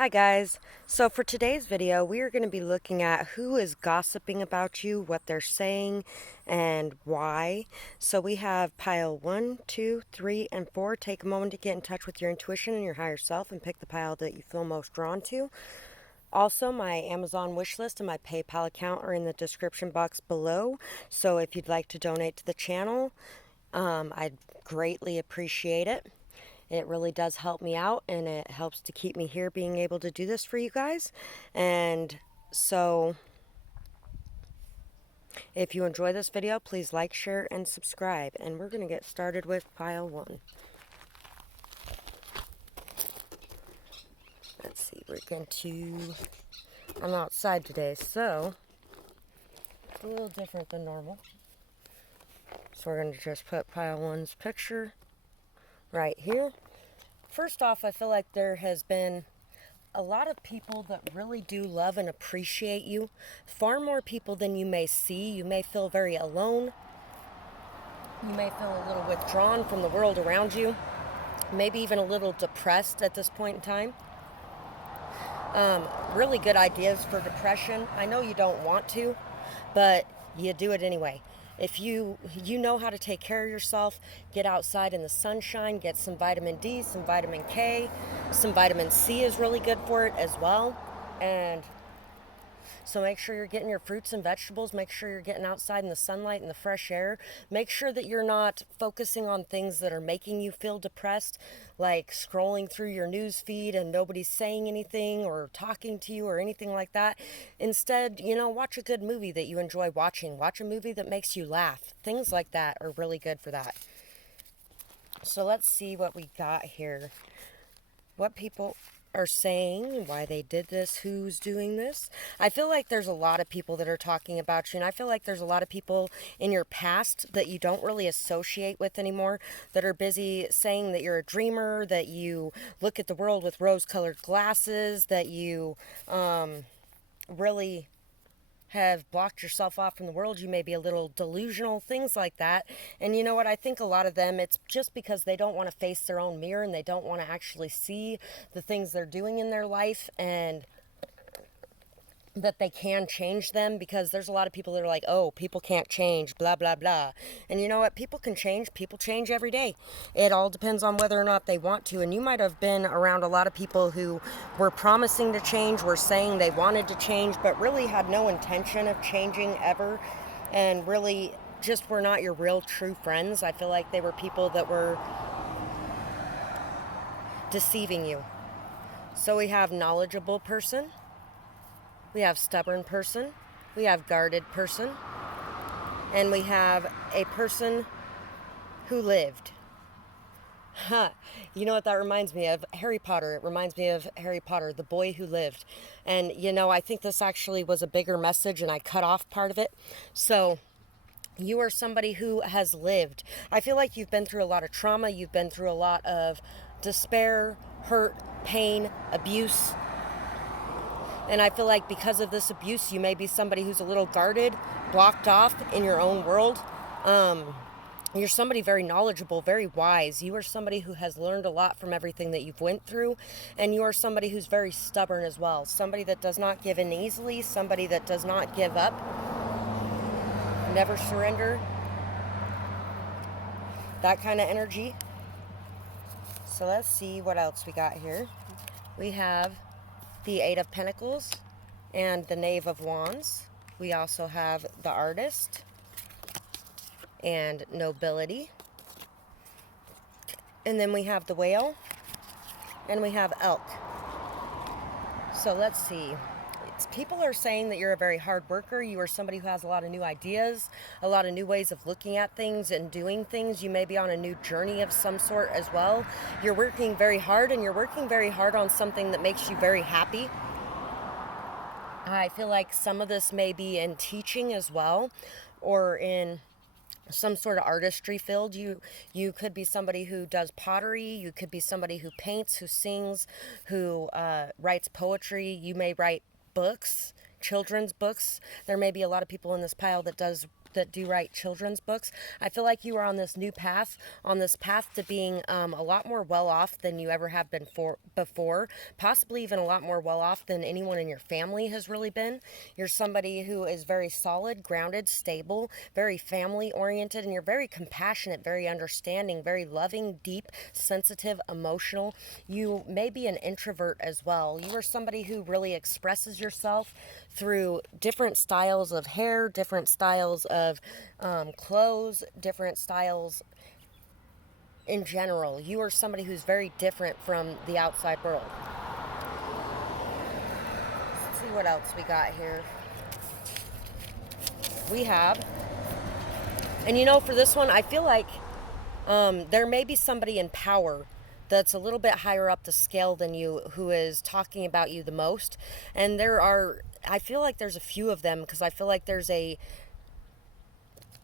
Hi guys, so for today's video we are going to be looking at who is gossiping about you, what they're saying, and why. So we have pile 1, 2, 3, and 4. Take a moment to get in touch with your intuition and your higher self and pick the pile that you feel most drawn to. Also, my Amazon wish list and my PayPal account are in the description box below, so if you'd like to donate to the channel, I'd greatly appreciate it. It really does help me out, and it helps to keep me here being able to do this for you guys. And so if you enjoy this video, please like, share, and subscribe. And we're going to get started with pile 1. Let's see, I'm outside today, so it's a little different than normal. So we're going to just put pile 1's picture right here. First off, I feel like there has been a lot of people that really do love and appreciate you. Far more people than you may see. You may feel very alone. You may feel a little withdrawn from the world around you. Maybe even a little depressed at this point in time. Really good ideas for depression. I know you don't want to, but you do it anyway. If you know how to take care of yourself, get outside in the sunshine, get some vitamin D, some vitamin K, some vitamin C is really good for it as well. And so make sure you're getting your fruits and vegetables. Make sure you're getting outside in the sunlight and the fresh air. Make sure that you're not focusing on things that are making you feel depressed, like scrolling through your news feed and nobody's saying anything or talking to you or anything like that. Instead, watch a good movie that you enjoy watching. Watch a movie that makes you laugh. Things like that are really good for that. So let's see what we got here. What people are saying, why they did this, who's doing this. I feel like there's a lot of people that are talking about you, and I feel like there's a lot of people in your past that you don't really associate with anymore, that are busy saying that you're a dreamer, that you look at the world with rose-colored glasses, that you really have blocked yourself off from the world. You may be a little delusional, things like that. And you know what? I think a lot of them, it's just because they don't want to face their own mirror and they don't want to actually see the things they're doing in their life and that they can change them, because there's a lot of people that are like, oh, people can't change, blah, blah, blah. And you know what? People can change. People change every day. It all depends on whether or not they want to. And you might have been around a lot of people who were promising to change, were saying they wanted to change, but really had no intention of changing ever, and really just were not your real true friends. I feel like they were people that were deceiving you. So we have knowledgeable person. We have stubborn person, we have guarded person, and we have a person who lived. You know what that reminds me of? Harry Potter. It reminds me of Harry Potter, the boy who lived. And I think this actually was a bigger message and I cut off part of it. So you are somebody who has lived. I feel like you've been through a lot of trauma. You've been through a lot of despair, hurt, pain, abuse. And I feel like because of this abuse, you may be somebody who's a little guarded, blocked off in your own world. You're somebody very knowledgeable, very wise. You are somebody who has learned a lot from everything that you've went through. And you are somebody who's very stubborn as well. Somebody that does not give in easily. Somebody that does not give up. Never surrender. That kind of energy. So let's see what else we got here. We have the Eight of Pentacles and the Knave of Wands. We also have the Artist and Nobility. And then we have the Whale and we have Elk. So let's see. People are saying that you're a very hard worker. You are somebody who has a lot of new ideas, a lot of new ways of looking at things and doing things. You may be on a new journey of some sort as well. You're working very hard, and you're working very hard on something that makes you very happy. I feel like some of this may be in teaching as well, or in some sort of artistry field. You could be somebody who does pottery. You could be somebody who paints, who sings, who writes poetry. You may write books, children's books. There may be a lot of people in this pile that does that do write children's books. I feel like you are on this new path, to being a lot more well-off than you ever have been before, possibly even a lot more well-off than anyone in your family has really been. You're somebody who is very solid, grounded, stable, very family-oriented, and you're very compassionate, very understanding, very loving, deep, sensitive, emotional. You may be an introvert as well. You are somebody who really expresses yourself through different styles of hair, different styles of clothes, different styles in general. You are somebody who's very different from the outside world. Let's see what else we got here. We have, and you know, for this one, I feel like there may be somebody in power that's a little bit higher up the scale than you who is talking about you the most. And I feel like there's a few of them, because I feel like there's a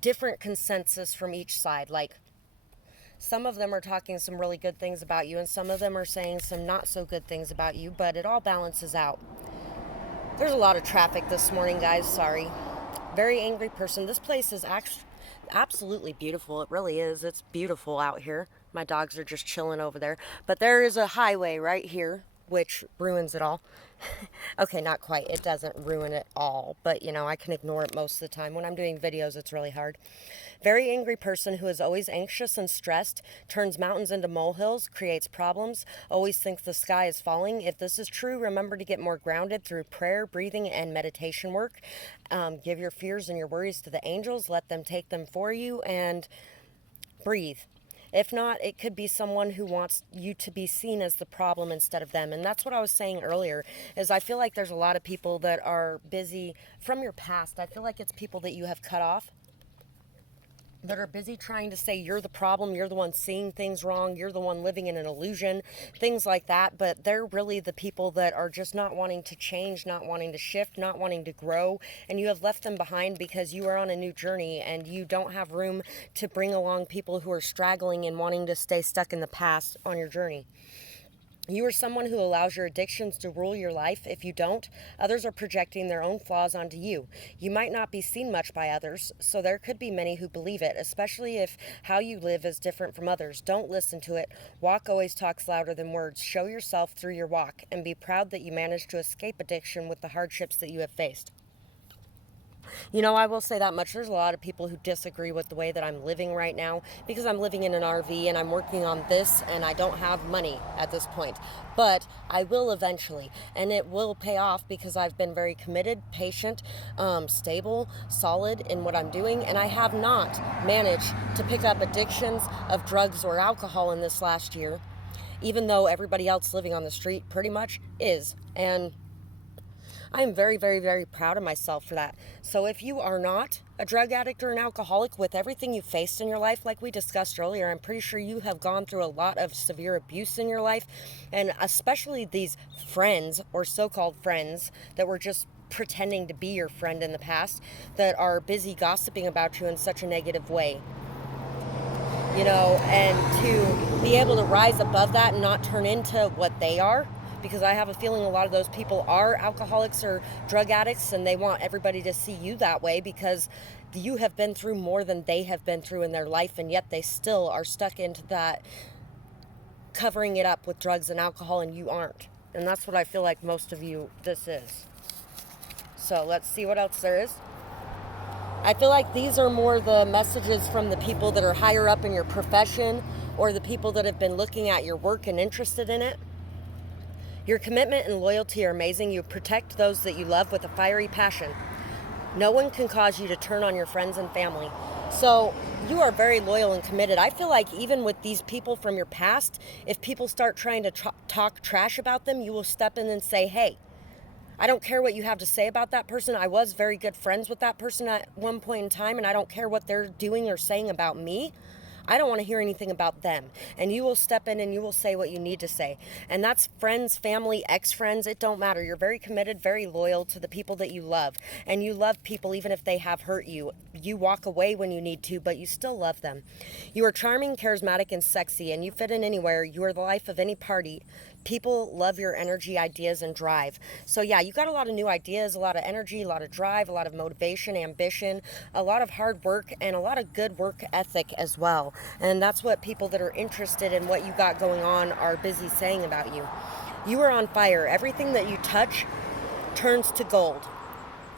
different consensus from each side. Like, some of them are talking some really good things about you, and some of them are saying some not so good things about you, but it all balances out. There's a lot of traffic this morning, guys. Sorry. Very angry person. This place is actually absolutely beautiful. It really is. It's beautiful out here. My dogs are just chilling over there. But there is a highway right here, which ruins it all. Okay, not quite. It doesn't ruin it all. But, you know, I can ignore it most of the time. When I'm doing videos, it's really hard. Very angry person who is always anxious and stressed, turns mountains into molehills, creates problems, always thinks the sky is falling. If this is true, remember to get more grounded through prayer, breathing, and meditation work. Give your fears and your worries to the angels. Let them take them for you, and breathe. If not, it could be someone who wants you to be seen as the problem instead of them. And that's what I was saying earlier, is I feel like there's a lot of people that are busy from your past. I feel like it's people that you have cut off, that are busy trying to say you're the problem, you're the one seeing things wrong, you're the one living in an illusion, things like that. But they're really the people that are just not wanting to change, not wanting to shift, not wanting to grow. And you have left them behind because you are on a new journey, and you don't have room to bring along people who are straggling and wanting to stay stuck in the past on your journey. You are someone who allows your addictions to rule your life. If you don't, others are projecting their own flaws onto you. You might not be seen much by others, so there could be many who believe it, especially if how you live is different from others. Don't listen to it. Walk always talks louder than words. Show yourself through your walk, and be proud that you managed to escape addiction with the hardships that you have faced. You know, I will say that much. There's a lot of people who disagree with the way that I'm living right now, because I'm living in an RV and I'm working on this, and I don't have money at this point. But I will eventually, and it will pay off, because I've been very committed, patient, stable, solid in what I'm doing, and I have not managed to pick up addictions of drugs or alcohol in this last year, even though everybody else living on the street pretty much is. And I'm very, very, very proud of myself for that. So if you are not a drug addict or an alcoholic, with everything you faced in your life, like we discussed earlier, I'm pretty sure you have gone through a lot of severe abuse in your life, and especially these friends, or so-called friends, that were just pretending to be your friend in the past, that are busy gossiping about you in such a negative way. You know, and to be able to rise above that and not turn into what they are, because I have a feeling a lot of those people are alcoholics or drug addicts, and they want everybody to see you that way, because you have been through more than they have been through in their life, and yet they still are stuck into that, covering it up with drugs and alcohol, and you aren't. And that's what I feel like most of you, this is. So let's see what else there is. I feel like these are more the messages from the people that are higher up in your profession, or the people that have been looking at your work and interested in it. Your commitment and loyalty are amazing. You protect those that you love with a fiery passion. No one can cause you to turn on your friends and family. So you are very loyal and committed. I feel like even with these people from your past, if people start trying to talk trash about them, you will step in and say, hey, I don't care what you have to say about that person. I was very good friends with that person at one point in time, and I don't care what they're doing or saying about me. I don't want to hear anything about them. And you will step in and you will say what you need to say. And that's friends, family, ex-friends. It don't matter. You're very committed, very loyal to the people that you love. And you love people even if they have hurt you. You walk away when you need to, but you still love them. You are charming, charismatic, and sexy, and you fit in anywhere. You are the life of any party. People love your energy, ideas, and drive. So yeah, you got a lot of new ideas, a lot of energy, a lot of drive, a lot of motivation, ambition, a lot of hard work, and a lot of good work ethic as well. And that's what people that are interested in what you got going on are busy saying about you. You are on fire. Everything that you touch turns to gold.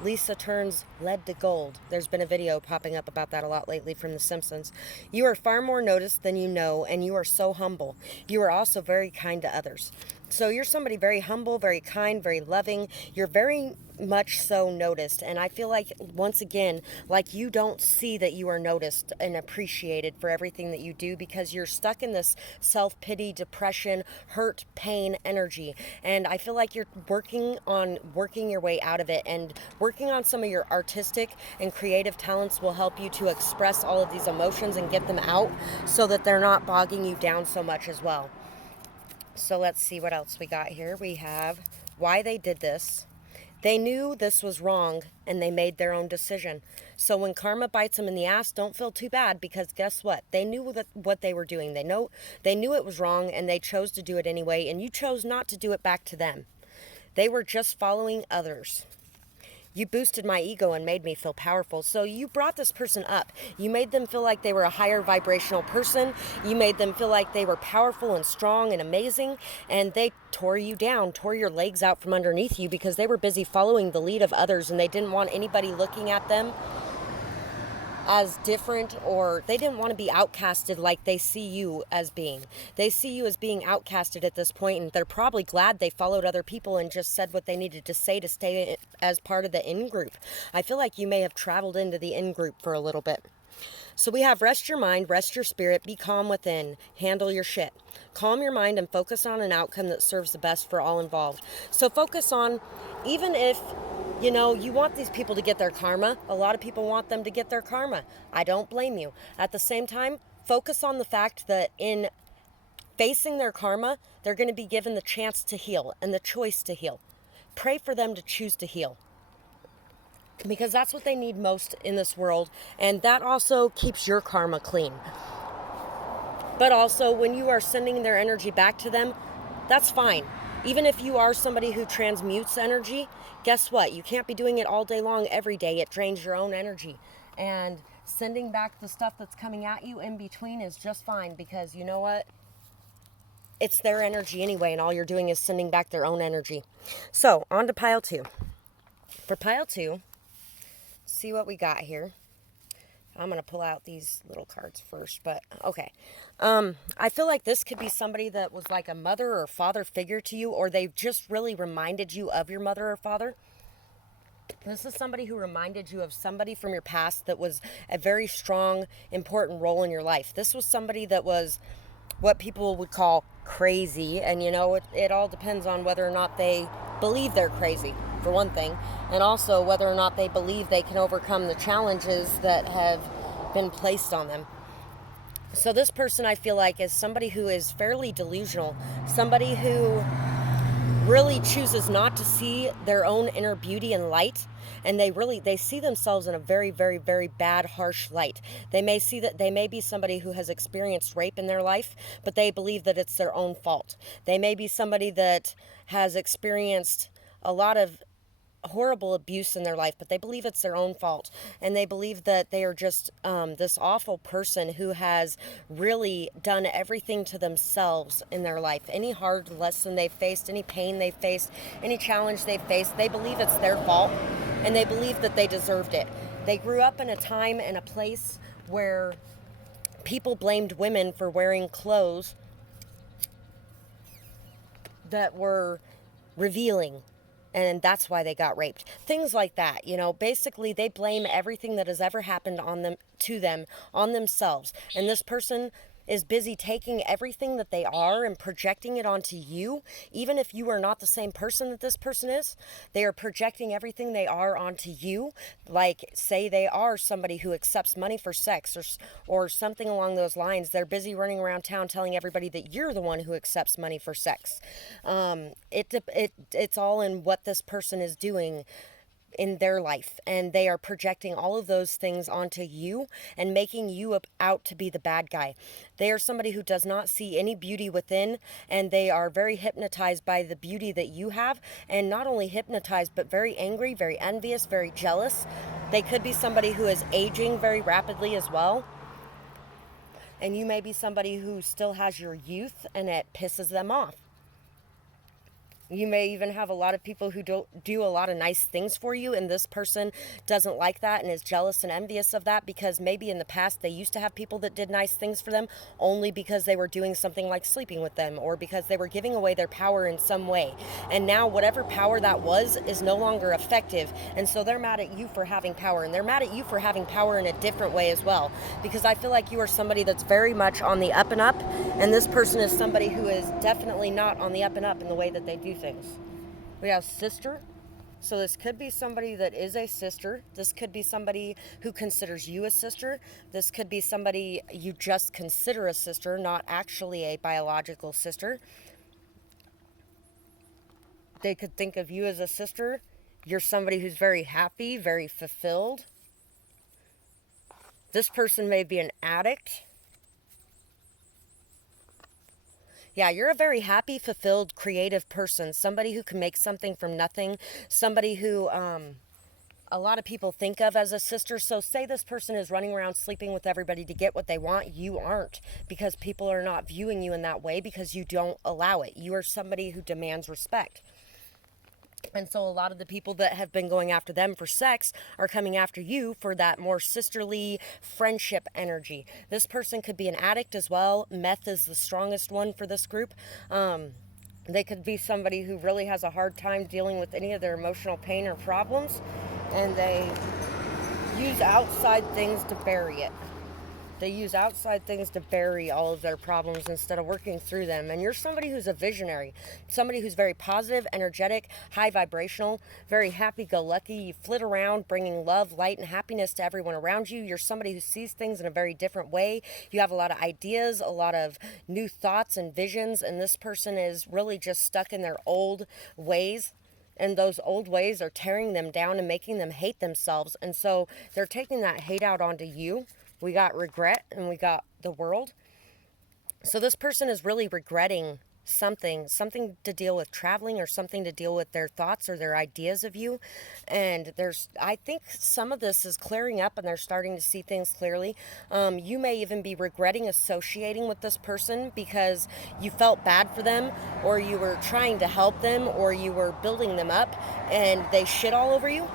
Lisa turns lead to gold. There's been a video popping up about that a lot lately from The Simpsons. You are far more noticed than you know, and you are so humble. You are also very kind to others. So you're somebody very humble, very kind, very loving. You're very much so noticed. And I feel like, once again, like you don't see that you are noticed and appreciated for everything that you do, because you're stuck in this self-pity, depression, hurt, pain energy. And I feel like you're working your way out of it, and working on some of your artistic and creative talents will help you to express all of these emotions and get them out so that they're not bogging you down so much as well. So let's see what else we got here. We have why they did this. They knew this was wrong and they made their own decision. So when karma bites them in the ass, don't feel too bad, because guess what? They knew what they were doing. They knew it was wrong, and they chose to do it anyway, and you chose not to do it back to them. They were just following others. You boosted my ego and made me feel powerful. So you brought this person up. You made them feel like they were a higher vibrational person. You made them feel like they were powerful and strong and amazing. And they tore you down, tore your legs out from underneath you, because they were busy following the lead of others, and they didn't want anybody looking at them as different, or they didn't want to be outcasted like they see you as being. They see you as being outcasted at this point, and they're probably glad they followed other people and just said what they needed to say to stay as part of the in-group. I feel like you may have traveled into the in-group for a little bit. So we have rest your mind, rest your spirit, be calm within, handle your shit. Calm your mind and focus on an outcome that serves the best for all involved. So focus on, even if you want these people to get their karma. A lot of people want them to get their karma. I don't blame you. At the same time, focus on the fact that in facing their karma, they're going to be given the chance to heal and the choice to heal. Pray for them to choose to heal, because that's what they need most in this world, and that also keeps your karma clean. But also, when you are sending their energy back to them, that's fine. Even if you are somebody who transmutes energy, guess what? You can't be doing it all day long, every day. It drains your own energy. And sending back the stuff that's coming at you in between is just fine, because you know what? It's their energy anyway, and all you're doing is sending back their own energy. So, on to pile 2. For pile 2, see what we got here. I'm going to pull out these little cards first, but okay. I feel like this could be somebody that was like a mother or father figure to you, or they just really reminded you of your mother or father. This is somebody who reminded you of somebody from your past that was a very strong, important role in your life. This was somebody that was what people would call crazy, and it all depends on whether or not they believe they're crazy, for one thing, and also whether or not they believe they can overcome the challenges that have been placed on them. So this person, I feel like, is somebody who is fairly delusional, somebody who really chooses not to see their own inner beauty and light, and they see themselves in a very, very, very bad, harsh light. They may be somebody who has experienced rape in their life, but they believe that it's their own fault. They may be somebody that has experienced a lot of horrible abuse in their life, but they believe it's their own fault, and they believe that they are just this awful person who has really done everything to themselves in their life. Any hard lesson they've faced, any pain they've faced, any challenge they've faced, they believe it's their fault, and they believe that they deserved it. They grew up in a time and a place where people blamed women for wearing clothes that were revealing, and that's why they got raped. Things like that, basically they blame everything that has ever happened on themselves. And this person is busy taking everything that they are and projecting it onto you. Even if you are not the same person that this person is, they are projecting everything they are onto you. Like, say they are somebody who accepts money for sex or something along those lines. They're busy running around town telling everybody that you're the one who accepts money for sex. It's all in what this person is doing in their life, and they are projecting all of those things onto you and making you out to be the bad guy. They are somebody who does not see any beauty within, and they are very hypnotized by the beauty that you have, and not only hypnotized but very angry, very envious, very jealous. They could be somebody who is aging very rapidly as well, and you may be somebody who still has your youth and it pisses them off. You may even have a lot of people who don't do a lot of nice things for you, and this person doesn't like that and is jealous and envious of that, because maybe in the past they used to have people that did nice things for them only because they were doing something like sleeping with them, or because they were giving away their power in some way. And now whatever power that was is no longer effective, and so they're mad at you for having power, and they're mad at you for having power in a different way as well, because I feel like you are somebody that's very much on the up and up, and this person is somebody who is definitely not on the up and up in the way that they do things. We have sister. So this could be somebody that is a sister. This could be somebody who considers you a sister. This could be somebody you just consider a sister, not actually a biological sister. They could think of you as a sister. You're somebody who's very happy, very fulfilled. This person may be an addict. Yeah, you're a very happy, fulfilled, creative person. Somebody who can make something from nothing. Somebody who a lot of people think of as a sister. So say this person is running around sleeping with everybody to get what they want. You aren't, because people are not viewing you in that way because you don't allow it. You are somebody who demands respect. And so a lot of the people that have been going after them for sex are coming after you for that more sisterly friendship energy. This person could be an addict as well. Meth is the strongest one for this group. They could be somebody who really has a hard time dealing with any of their emotional pain or problems, and they use outside things to bury it. They use outside things to bury all of their problems instead of working through them. And you're somebody who's a visionary, somebody who's very positive, energetic, high vibrational, very happy-go-lucky. You flit around bringing love, light, and happiness to everyone around you. You're somebody who sees things in a very different way. You have a lot of ideas, a lot of new thoughts and visions, and this person is really just stuck in their old ways. And those old ways are tearing them down and making them hate themselves. And so they're taking that hate out onto you. We got regret and we got the world. So this person is really regretting something to deal with traveling, or something to deal with their thoughts or their ideas of you. And I think some of this is clearing up and they're starting to see things clearly. You may even be regretting associating with this person because you felt bad for them, or you were trying to help them, or you were building them up and they shit all over you.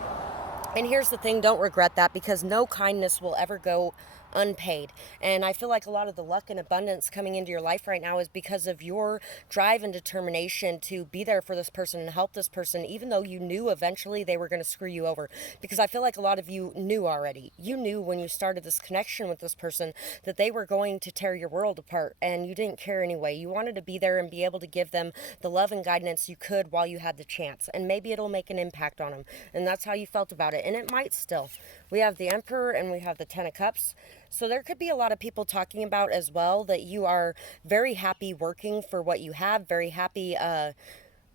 And here's the thing, don't regret that, because no kindness will ever go unpaid. And I feel like a lot of the luck and abundance coming into your life right now is because of your drive and determination to be there for this person and help this person, even though you knew eventually they were going to screw you over. Because I feel like a lot of you knew already. You knew when you started this connection with this person that they were going to tear your world apart, and you didn't care anyway. You wanted to be there and be able to give them the love and guidance you could while you had the chance. And maybe it'll make an impact on them. And that's how you felt about it. And it might still. We have the Emperor and we have the Ten of Cups. So there could be a lot of people talking about as well that you are very happy working for what you have, very happy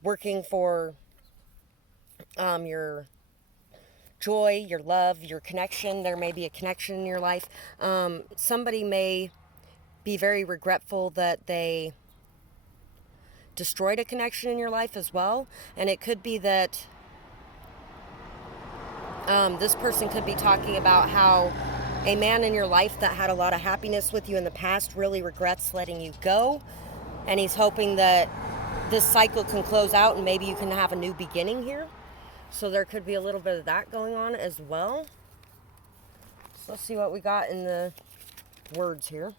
working for your joy, your love, your connection. There may be a connection in your life. Somebody may be very regretful that they destroyed a connection in your life as well. And it could be that this person could be talking about how a man in your life that had a lot of happiness with you in the past really regrets letting you go, and he's hoping that this cycle can close out and maybe you can have a new beginning here. So there could be a little bit of that going on as well. So let's see what we got in the words here.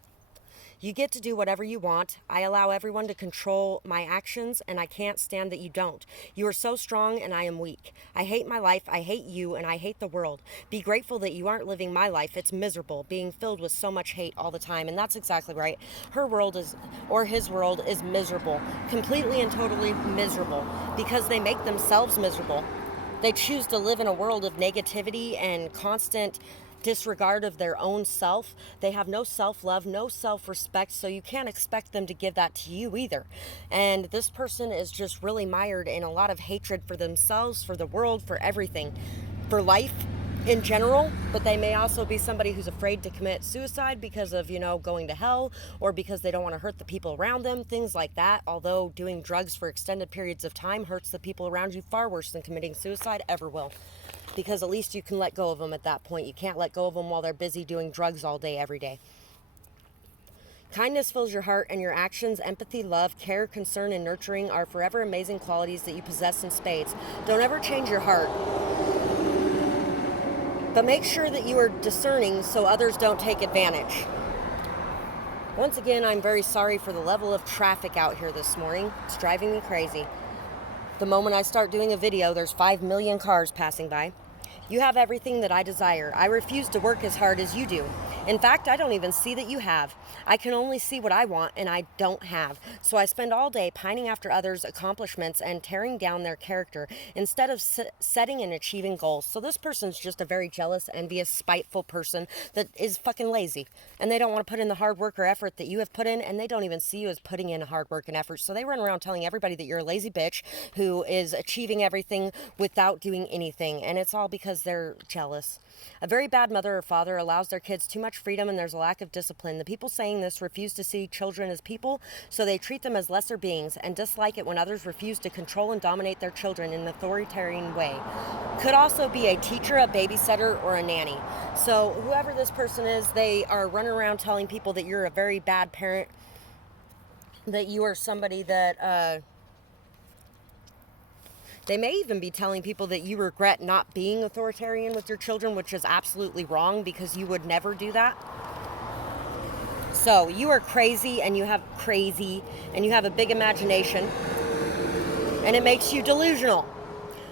You get to do whatever you want. I allow everyone to control my actions, and I can't stand that you don't. You are so strong, and I am weak. I hate my life, I hate you, and I hate the world. Be grateful that you aren't living my life. It's miserable, being filled with so much hate all the time. And that's exactly right. Her world is, or his world is miserable. Completely and totally miserable, because they make themselves miserable. They choose to live in a world of negativity and constant disregard of their own self. They have no self-love, no self-respect, so you can't expect them to give that to you either. And this person is just really mired in a lot of hatred for themselves, for the world, for everything. for life in general, but they may also be somebody who's afraid to commit suicide because of, going to hell, or because they don't want to hurt the people around them, things like that. Although doing drugs for extended periods of time hurts the people around you far worse than committing suicide ever will. Because at least you can let go of them at that point. You can't let go of them while they're busy doing drugs all day, every day. Kindness fills your heart, and your actions, empathy, love, care, concern, and nurturing are forever amazing qualities that you possess in spades. Don't ever change your heart. But make sure that you are discerning so others don't take advantage. Once again, I'm very sorry for the level of traffic out here this morning. It's driving me crazy. The moment I start doing a video, there's 5 million cars passing by. You have everything that I desire. I refuse to work as hard as you do. In fact, I don't even see that you have. I can only see what I want, and I don't have. So I spend all day pining after others' accomplishments and tearing down their character instead of setting and achieving goals. So this person's just a very jealous, envious, spiteful person that is fucking lazy. And they don't want to put in the hard work or effort that you have put in, and they don't even see you as putting in hard work and effort. So they run around telling everybody that you're a lazy bitch who is achieving everything without doing anything. And it's all because they're jealous. A very bad mother or father allows their kids too much freedom, and there's a lack of discipline. The people saying this refuse to see children as people, so they treat them as lesser beings and dislike it when others refuse to control and dominate their children in an authoritarian way. Could also be a teacher, a babysitter, or a nanny. So whoever this person is, they are running around telling people that you're a very bad parent, that you are somebody that they may even be telling people that you regret not being authoritarian with your children, which is absolutely wrong because you would never do that. So you are crazy, and you have a big imagination, and it makes you delusional.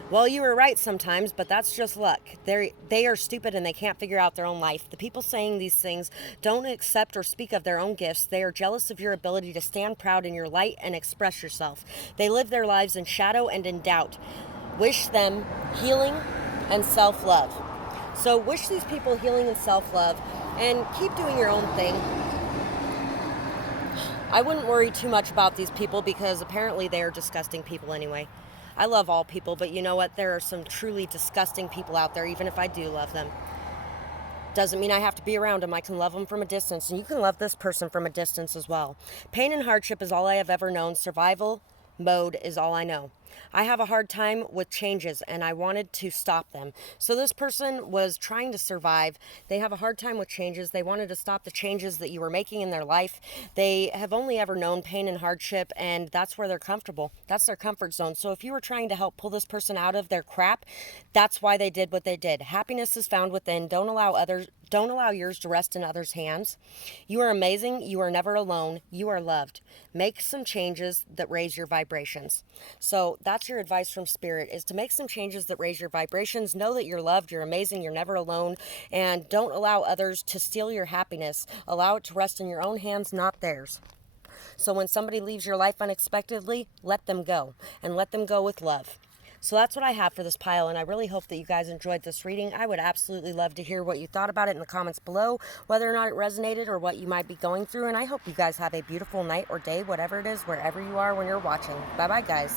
Well, you were right sometimes, but that's just luck. They are stupid, and they can't figure out their own life. The people saying these things don't accept or speak of their own gifts. They are jealous of your ability to stand proud in your light and express yourself. They live their lives in shadow and in doubt. Wish them healing and self-love. So wish these people healing and self-love, and keep doing your own thing. I wouldn't worry too much about these people because apparently they are disgusting people anyway. I love all people, but you know what? There are some truly disgusting people out there, even if I do love them. Doesn't mean I have to be around them. I can love them from a distance, and you can love this person from a distance as well. Pain and hardship is all I have ever known. Survival mode is all I know. I have a hard time with changes, and I wanted to stop them. So this person was trying to survive. They have a hard time with changes. They wanted to stop the changes that you were making in their life. They have only ever known pain and hardship, and that's where they're comfortable. That's their comfort zone. So if you were trying to help pull this person out of their crap, that's why they did what they did. Happiness is found within. Don't allow yours to rest in others' hands. You are amazing. You are never alone. You are loved. Make some changes that raise your vibrations. So that's your advice from Spirit, is to make some changes that raise your vibrations. Know that you're loved, you're amazing, you're never alone, and don't allow others to steal your happiness. Allow it to rest in your own hands, not theirs. So when somebody leaves your life unexpectedly, let them go, and let them go with love. So that's what I have for this pile, and I really hope that you guys enjoyed this reading. I would absolutely love to hear what you thought about it in the comments below, whether or not it resonated or what you might be going through. And I hope you guys have a beautiful night or day, whatever it is, wherever you are when you're watching. Bye-bye, guys.